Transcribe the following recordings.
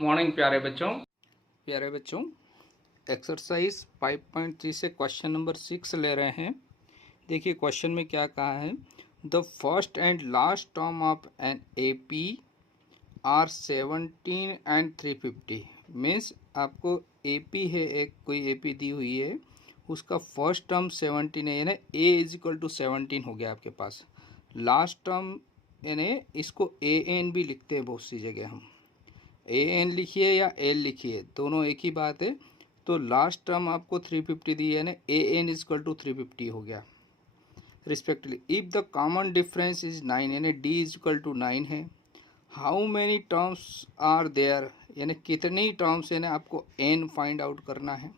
Morning प्यारे बच्चों exercise 5.3 से क्वेश्चन नंबर 6 ले रहे हैं। देखिए क्वेश्चन में क्या कहा है, the first and last term of an AP are 17 and 350। Means आपको एपी है, एक कोई एपी दी हुई है, उसका फर्स्ट टर्म 17 है, यानी ए इज इक्वल टू 17 हो गया आपके पास। लास्ट टर्म यानी इसको ए एन भी लिखते हैं बहुत सी जगह, हम ए एन लिखिए या एल लिखिए, दोनों एक ही बात है। तो लास्ट टर्म आपको 350 दी है ना, a N is equal to 350 हो गया respectively. If the common difference is 9 यानी डी इज इक्वल टू 9 है। How many terms are there यानी कितनी टर्म्स यानी आपको एन फाइंड आउट करना है।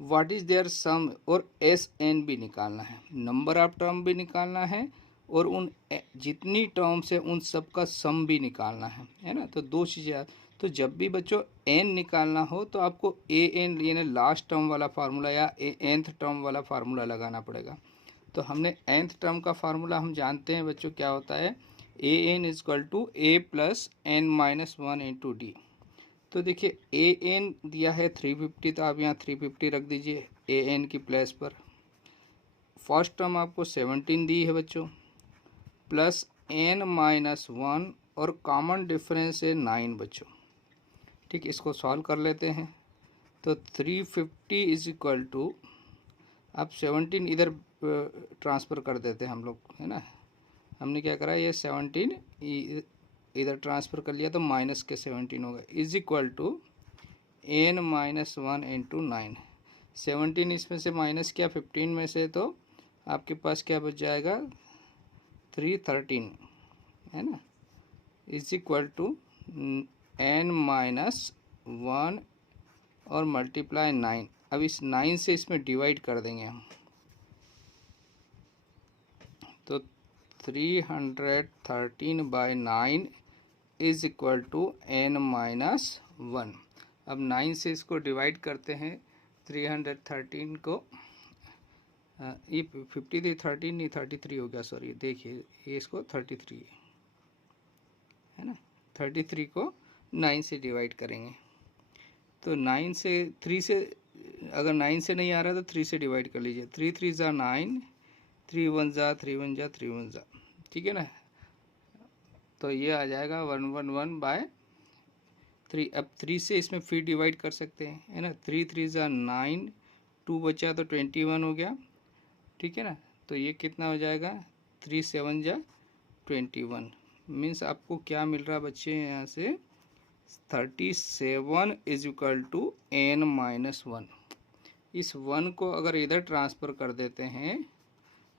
व्हाट इज देयर सम और एस एन भी निकालना है, नंबर ऑफ टर्म भी निकालना है और उन जितनी टर्म्स है उन सब का सम भी निकालना है ना। तो दो चीज़ें। तो जब भी बच्चों एन निकालना हो तो आपको ए एन यानी लास्ट टर्म वाला फार्मूला या एनथ टर्म वाला फार्मूला लगाना पड़ेगा। तो हमने nth टर्म का फार्मूला हम जानते हैं बच्चों, क्या होता है, A N is equal to A plus N minus 1 into D. तो देखिए ए एन दिया है 350, तो आप यहाँ 350 रख दीजिए ए एन की प्लेस पर। फर्स्ट टर्म आपको 17 दी है बच्चों, प्लस एन माइनस 1 और कॉमन डिफरेंस है 9 बच्चों। ठीक, इसको सॉल्व कर लेते हैं। तो 350 इज इक्वल टू, अब 17 इधर ट्रांसफ़र कर देते हैं हम लोग, है ना। हमने क्या करा, ये 17 इधर ट्रांसफ़र कर लिया तो माइनस के 17 होगा, is equal to n minus 1 into 9। 17 इसमें से माइनस किया 15 में से, तो आपके पास क्या बच जाएगा 313, है ना, is equal to n minus 1 और मल्टीप्लाई 9। अब इस 9 से इसमें डिवाइड कर देंगे हम, तो 313/9 is equal to n minus 1। अब 9 से इसको डिवाइड करते हैं 313 को, ये 50 थी, 13 नहीं 33 हो गया, सॉरी। देखिए ये इसको 33 है ना, 33 को 9 से डिवाइड करेंगे तो 9 से 3 से, अगर 9 से नहीं आ रहा तो 3 से डिवाइड कर लीजिए। 3 3 ज़ा 9, 3 1 ज़ा 3 1 ज़ा 3 1 ज़ा, ठीक है ना। तो ये आ जाएगा 111/3। अब 3 से इसमें फिर डिवाइड कर सकते हैं, है ना। 3 3 ज़ा 9, 2 बचा तो 21 हो गया, ठीक है ना। तो ये कितना हो जाएगा, 3 7 ज़ा 21। मीन्स आपको क्या मिल रहा है बच्चे यहाँ से, 37 is equal to n minus 1। इस 1 को अगर इधर ट्रांसफ़र कर देते हैं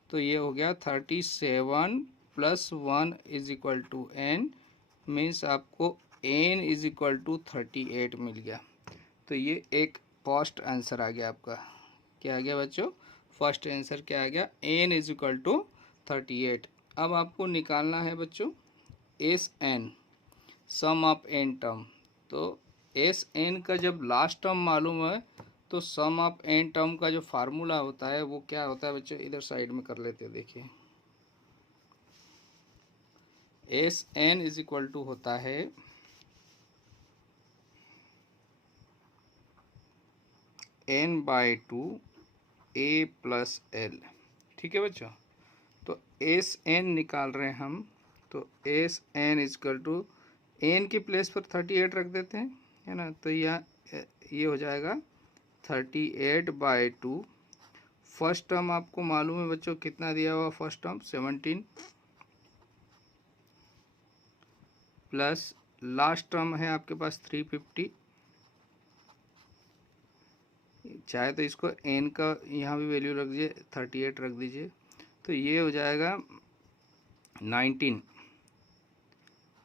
तो ये हो गया 37 plus 1 is equal to n. Means आपको एन इज इक्वल टू 38 मिल गया। तो ये एक फर्स्ट आंसर आ गया आपका। क्या आ गया बच्चों, फर्स्ट आंसर क्या आ गया, एन इज इक्वल टू 38। अब आपको निकालना है बच्चों S n, sum of n term. तो एस एन का जब लास्ट टर्म मालूम है तो सम ऑफ एन टर्म का जो फार्मूला होता है वो क्या होता है बच्चों, इधर साइड में कर लेते हैं। देखिए S N is equal to होता है n by 2 a plus l, ठीक है बच्चों। तो एस एन निकाल रहे हैं हम, तो S N is equal to n की प्लेस पर 38 रख देते हैं, है ना। तो ये हो जाएगा 38/2। फर्स्ट टर्म आपको मालूम है बच्चों कितना दिया हुआ, first term 17 plus last term है आपके पास 350। चाहे तो इसको एन का यहाँ भी वैल्यू रख दीजिए, 38 रख दीजिए, तो ये हो जाएगा 19।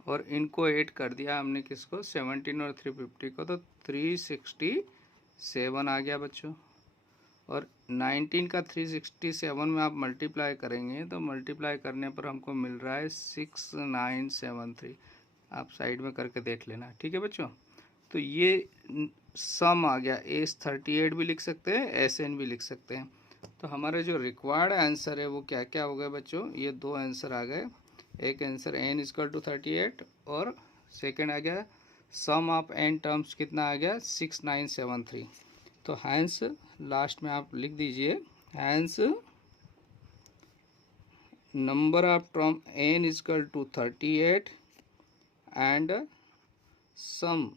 और इनको ऐड कर दिया हमने किसको, 17 और 350 को, तो 367 आ गया बच्चों। और 19 का 367 में आप मल्टीप्लाई करेंगे तो मल्टीप्लाई करने पर हमको मिल रहा है 6973। आप साइड में करके देख लेना, ठीक है बच्चों। तो ये सम आ गया, एस 38 भी लिख सकते हैं, एस एन भी लिख सकते हैं। तो हमारा जो रिक्वायर्ड आंसर है वो क्या क्या हो गया बच्चों, ये दो आंसर आ गए। एक आंसर एन इक्वल टू 38 और सेकेंड आ गया सम ऑफ एन टर्म्स कितना आ गया 6973। तो हैंस लास्ट में आप लिख दीजिए hence number of term n is equal to 38 and sum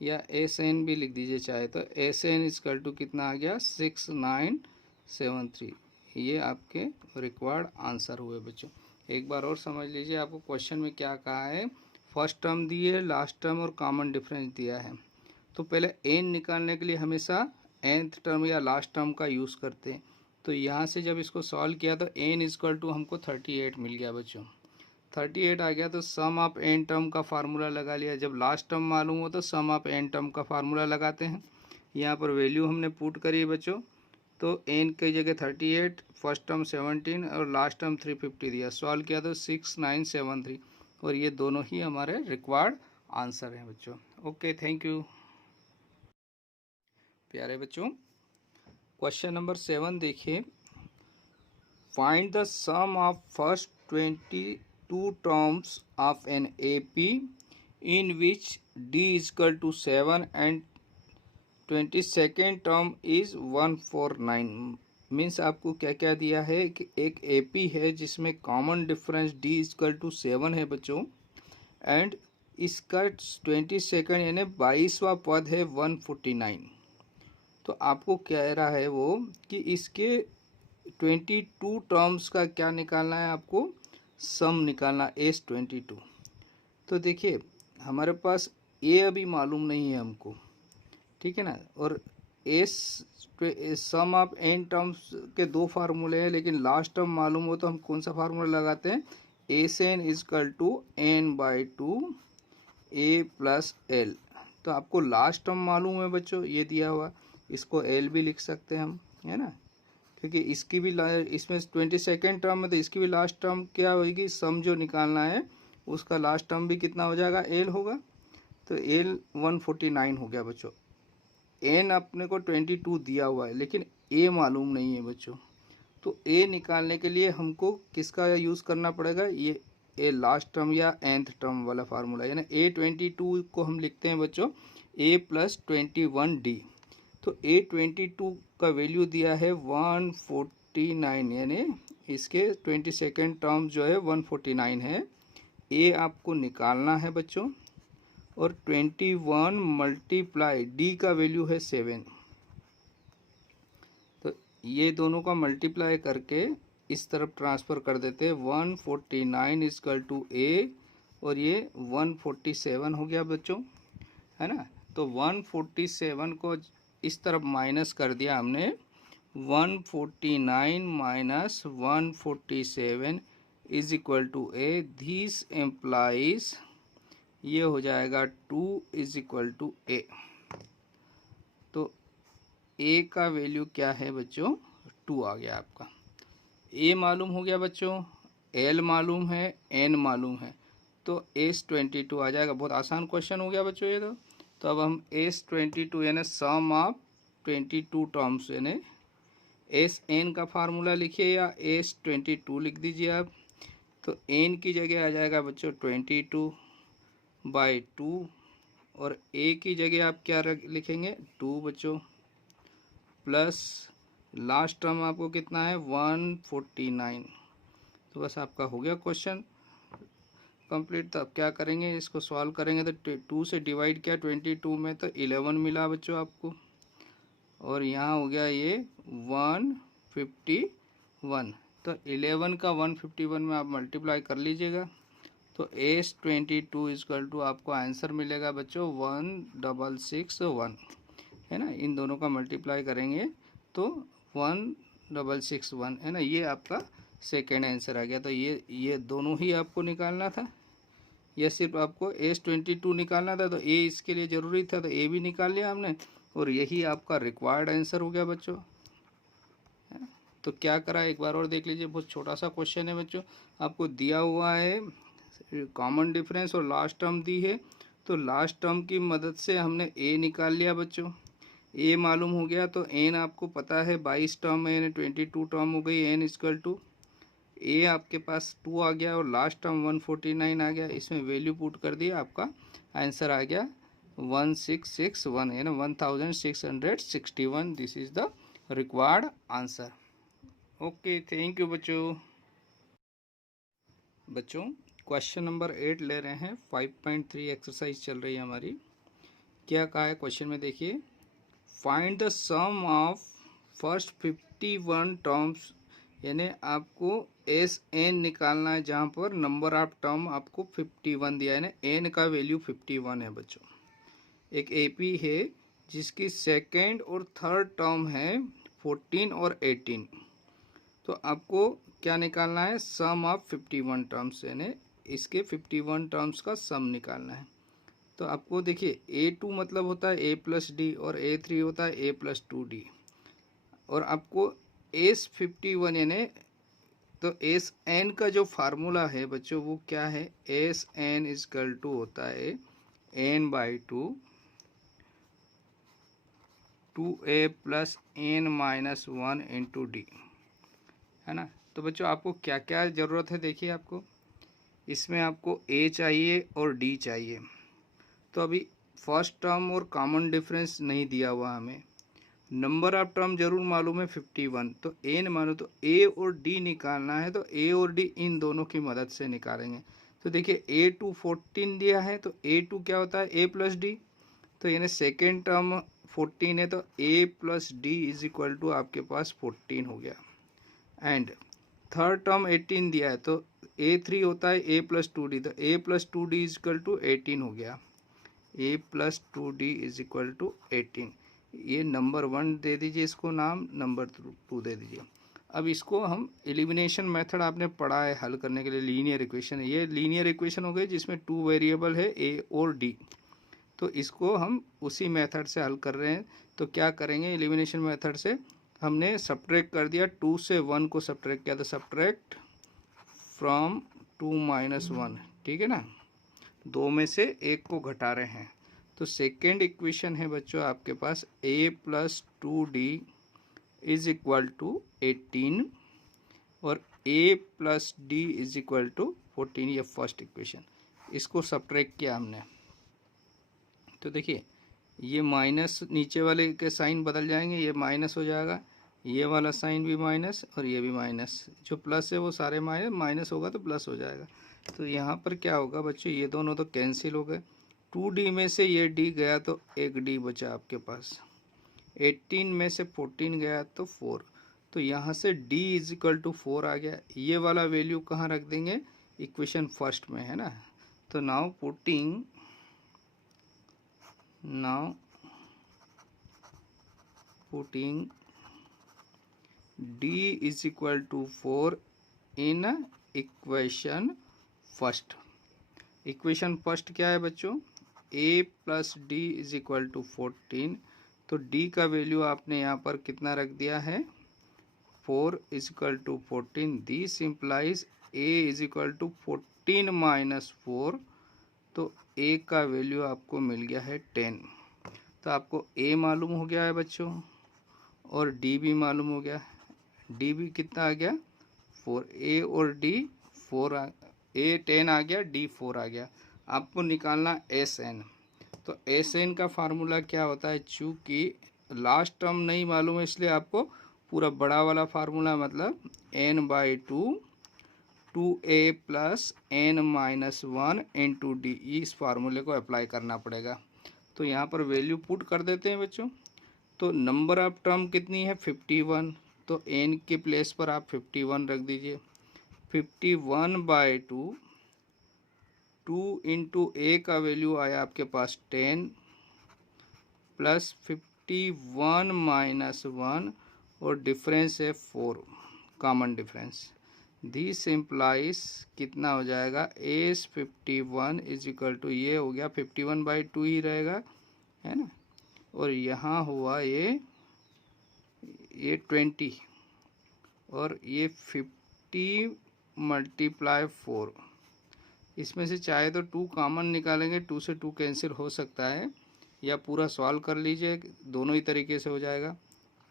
या एस एन भी लिख दीजिए चाहे तो एस एन इजकल टू कितना आ गया 6973। ये आपके रिक्वायर्ड आंसर हुए बच्चों। एक बार और समझ लीजिए आपको क्वेश्चन में क्या कहा है। फर्स्ट टर्म दी है, लास्ट टर्म और कॉमन डिफरेंस दिया है। तो पहले एन निकालने के लिए हमेशा nth टर्म या लास्ट टर्म का यूज़ करते हैं। तो यहाँ से जब इसको सॉल्व किया तो एन इजक्वल टू हमको 38 मिल गया बच्चों। 38 आ गया तो सम ऑफ एन टर्म का फार्मूला लगा लिया। जब लास्ट टर्म मालूम हो तो सम ऑफ एन टर्म का फार्मूला लगाते हैं। यहाँ पर वैल्यू हमने पुट करी है बच्चों। तो एन की जगह 38, फर्स्ट टर्म 17 और लास्ट टर्म 350 दिया। सॉल्व किया तो 6973 और ये दोनों ही हमारे रिक्वायर्ड आंसर हैं बच्चों। ओके, थैंक यू प्यारे बच्चों। क्वेश्चन नंबर 7 देखिए। Find the sum of first 22 terms of an AP in which D is equal to 7 and 22nd term is 149। Means आपको क्या क्या दिया है कि एक AP है जिसमें common difference D is equal to 7 है बच्चों एंड इसका 22nd यानी 22वां पद है 149। तो आपको कह रहा है वो कि इसके 22 टर्म्स का क्या निकालना है, आपको सम निकालना S22। तो देखिए हमारे पास ए अभी मालूम नहीं है हमको, ठीक है ना। और S sum of n terms के दो फार्मूले हैं, लेकिन लास्ट टर्म मालूम हो तो हम कौन सा फार्मूला लगाते हैं, S n is equal to n/2 a plus l. तो आपको लास्ट टर्म मालूम है बच्चों, ये दिया हुआ, इसको एल भी लिख सकते हैं हम, है ना। क्योंकि इसकी भी इसमें 22nd टर्म है तो इसकी भी लास्ट टर्म क्या होगी, सम जो निकालना है उसका लास्ट टर्म भी कितना हो जाएगा, एल होगा। तो एल 149 हो गया बच्चों। एन अपने को 22 दिया हुआ है लेकिन ए मालूम नहीं है बच्चों। तो ए निकालने के लिए हमको किसका यूज़ करना पड़ेगा, ये ए लास्ट टर्म या nth टर्म वाला फार्मूला, यानी A22 को हम लिखते हैं बच्चों a प्लस 21D। तो A22 का वैल्यू दिया है 149, यानी इसके 22nd टर्म जो है 149 है। ए आपको निकालना है बच्चों और 21 मल्टीप्लाई डी का वैल्यू है 7। तो ये दोनों का मल्टीप्लाई करके इस तरफ ट्रांसफ़र कर देते हैं। 149 इजकल टू ए और ये 147 हो गया बच्चों, है ना। तो 147 को इस तरफ माइनस कर दिया हमने। 149 minus 147 is equal to a. This implies ये हो जाएगा 2 इज इक्वल टू ए। तो ए का वैल्यू क्या है बच्चों, 2 आ गया आपका। ए मालूम हो गया बच्चों, एल मालूम है, एन मालूम है, तो S22 आ जाएगा। बहुत आसान क्वेश्चन हो गया बच्चों ये तो अब हम S22 यानी सम ऑफ 22 टर्म्स यानी एस एन का फार्मूला लिखिए या S22 लिख दीजिए आप। तो एन की जगह आ जाएगा बच्चों 22/2 और ए की जगह आप क्या लिखेंगे 2 बच्चों, प्लस लास्ट टर्म आपको कितना है 149। तो बस आपका हो गया क्वेश्चन कंप्लीट। तो अब क्या करेंगे, इसको सॉल्व करेंगे तो 2 से डिवाइड किया 22 में तो 11 मिला बच्चों आपको, और यहाँ हो गया ये 151। तो 11 का 151 में आप मल्टीप्लाई कर लीजिएगा तो S22 इजकल टू आपको आंसर मिलेगा बच्चों 1661, है ना। इन दोनों का मल्टीप्लाई करेंगे तो 1661, है ना। ये आपका सेकेंड आंसर आ गया। तो ये दोनों ही आपको निकालना था, यह सिर्फ आपको S22 निकालना था। तो ए इसके लिए ज़रूरी था तो ए भी निकाल लिया हमने और यही आपका रिक्वायर्ड आंसर हो गया बच्चों। तो क्या करा एक बार और देख लीजिए, बहुत छोटा सा क्वेश्चन है बच्चों। आपको दिया हुआ है कॉमन डिफरेंस और लास्ट टर्म दी है, तो लास्ट टर्म की मदद से हमने ए निकाल लिया बच्चों। ए मालूम हो गया तो एन आपको पता है 22 टर्म है यानी 22 टर्म हो गई। एन इजकल टू ए आपके पास 2 आ गया और लास्ट टर्म 149 आ गया, इसमें वैल्यू पुट कर दिया, आपका आंसर आ गया 1661 है ना, 1661। This is the required answer. Okay, thank you बच्चों क्वेश्चन नंबर 8 ले रहे हैं। 5.3 एक्सरसाइज चल रही है हमारी। क्या कहा है क्वेश्चन में, देखिए find the sum of first 51 terms, यानी आपको एस एन निकालना है जहाँ पर नंबर ऑफ टर्म आपको 51 दिया है ना, एन का वैल्यू 51 है बच्चों। एक एपी है जिसकी सेकेंड और थर्ड टर्म है 14 और 18, तो आपको क्या निकालना है, सम ऑफ 51 टर्म्स, यानी इसके 51 टर्म्स का सम निकालना है। तो आपको देखिए A2 मतलब होता है A+D और A3 होता है A+2D, और आपको S51 यानी तो एस एन का जो फार्मूला है बच्चों वो क्या है, एस एन इजकल टू होता है n/2 2a + n-1 into D, है ना। तो बच्चों आपको क्या क्या ज़रूरत है, देखिए आपको इसमें आपको a चाहिए और d चाहिए। तो अभी फर्स्ट टर्म और कॉमन डिफरेंस नहीं दिया हुआ हमें, नंबर ऑफ टर्म जरूर मालूम है 51, तो n मानो तो a और d निकालना है, तो a और d इन दोनों की मदद से निकालेंगे। तो देखिए A2 14 दिया है, तो A2 क्या होता है A+D, तो यानी सेकेंड टर्म 14 है, तो A+D इज इक्वल टू आपके पास 14 हो गया। एंड थर्ड टर्म 18 दिया है, तो A3 होता है A+2D, तो A+2D इज इक्वल टू 18 हो गया, A+2D इज इक्वल टू 18। ये नंबर 1 दे दीजिए इसको नाम, नंबर 2 दे दीजिए। अब इसको हम एलिमिनेशन मेथड आपने पढ़ा है हल करने के लिए, लीनियर इक्वेशन, ये लीनियर इक्वेशन हो गई जिसमें 2 वेरिएबल है A और D, तो इसको हम उसी मेथड से हल कर रहे हैं। तो क्या करेंगे, एलिमिनेशन मेथड से हमने सब्ट्रैक्ट कर दिया, 2 से 1 को सब्ट्रैक्ट किया, तो सब्ट्रैक्ट फ्रॉम 2 - 1, ठीक है ना, 2 में से 1 को घटा रहे हैं। तो सेकेंड इक्वेशन है बच्चों आपके पास A+2D इज इक्वल टू 18 और A+D इज इक्वल टू 14, ये फर्स्ट इक्वेशन। इसको सब्ट्रैक्ट किया हमने, तो देखिए ये माइनस, नीचे वाले के साइन बदल जाएंगे, ये माइनस हो जाएगा, ये वाला साइन भी माइनस और ये भी माइनस, जो प्लस है वो सारे माइनस, माइनस होगा तो प्लस हो जाएगा। तो यहाँ पर क्या होगा बच्चों, ये दोनों तो कैंसिल हो गए, 2D में से ये D गया तो एक D बचा आपके पास, 18 में से 14 गया तो 4, तो यहाँ से D इज इक्वल टू 4 आ गया। ये वाला वैल्यू कहाँ रख देंगे, इक्वेशन फर्स्ट में, है ना। तो now putting D is equal to 4 in equation first. Equation first क्या है बच्चों, A+D इज इक्वल टू 14, तो D का वैल्यू आपने यहाँ पर कितना रख दिया है, 4 is equal to 14। This implies A is equal to 14 - 4, तो A का वैल्यू आपको मिल गया है 10। तो आपको A मालूम हो गया है बच्चों और D भी मालूम हो गया, D भी कितना आ गया 4, A और D 4 A 10 आ गया, D 4 आ गया। आपको निकालना SN, तो SN का फार्मूला क्या होता है, चूँकि लास्ट टर्म नहीं मालूम है इसलिए आपको पूरा बड़ा वाला फार्मूला, मतलब n/2 2a + n-1 into D, इस फार्मूले को अप्लाई करना पड़ेगा। तो यहाँ पर वैल्यू पुट कर देते हैं बच्चों। तो नंबर ऑफ टर्म कितनी है 51, तो n के प्लेस पर आप 51 रख दीजिए, 51/2, 2 इंटू a का वैल्यू आया आपके पास 10 प्लस 51 - 1 और डिफरेंस है 4, कॉमन डिफरेंस। दिस इम्प्लाइज कितना हो जाएगा, S51 इज इक्वल टू, ये हो गया 51/2 ही रहेगा, है ना, और यहाँ हुआ ये 20 और ये 50 × 4, इसमें से चाहे तो 2 कॉमन निकालेंगे, 2 से 2 कैंसिल हो सकता है, या पूरा सॉल्व कर लीजिए, दोनों ही तरीके से हो जाएगा।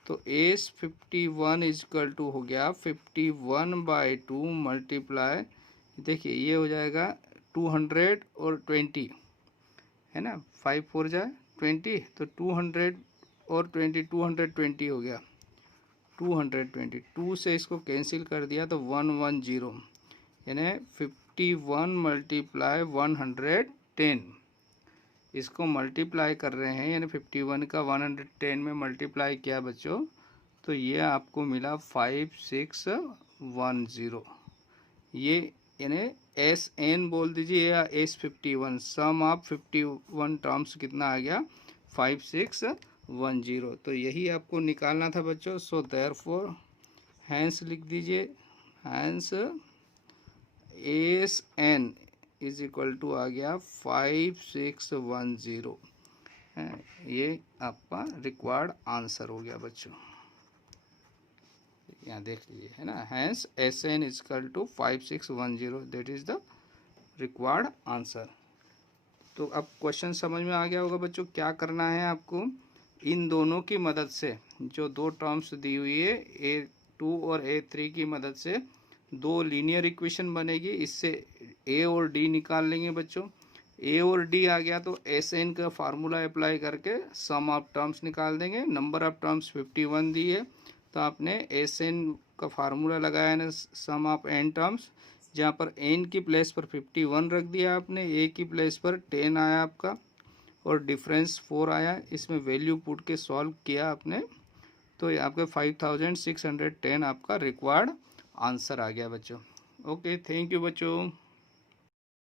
तो एस 51 इजकल टू हो गया 51/2 मल्टीप्लाई, देखिए ये हो जाएगा 200 और 20 है ना, 5 4 जाए 20, तो 200 और 20 220 हो गया, 220 2 से इसको कैंसिल कर दिया तो 110, यानी 51 मल्टीप्लाई 110, इसको मल्टीप्लाई कर रहे हैं, यानी 51 का 110 में मल्टीप्लाई किया बच्चों, तो ये आपको मिला 5610, ये यानी एस एन बोल दीजिए या एस 51, सम ऑफ 51 टर्म्स कितना आ गया 5610, तो यही आपको निकालना था बच्चों। सो देयरफॉर हैंस लिख दीजिए, hence S N is equal to आ गया 5610 है, ये आपका रिक्वायर्ड आंसर हो गया बच्चों, यहाँ देख लीजिए है ना, hence S N is equal to 5610, that is the required answer. तो अब क्वेश्चन समझ में आ गया होगा बच्चों, क्या करना है आपको, इन दोनों की मदद से, जो दो टर्म्स दी हुई है A2 और A3 की मदद से दो लीनियर इक्वेशन बनेगी, इससे A और D निकाल लेंगे बच्चों। A और D आ गया तो एस एन का फार्मूला अप्लाई करके सम ऑफ टर्म्स निकाल देंगे। नंबर ऑफ टर्म्स 51 दी है, तो आपने एस एन का फार्मूला लगाया ना, सम ऑफ एन टर्म्स, जहाँ पर एन की प्लेस पर 51 रख दिया आपने, ए की प्लेस पर 10 आया आपका और डिफरेंस 4 आया, इसमें वैल्यू पुट के सॉल्व किया आपने, तो ये आपके 5610 आपका रिक्वायर्ड आंसर आ गया बच्चों। ओके, थैंक यू बच्चों।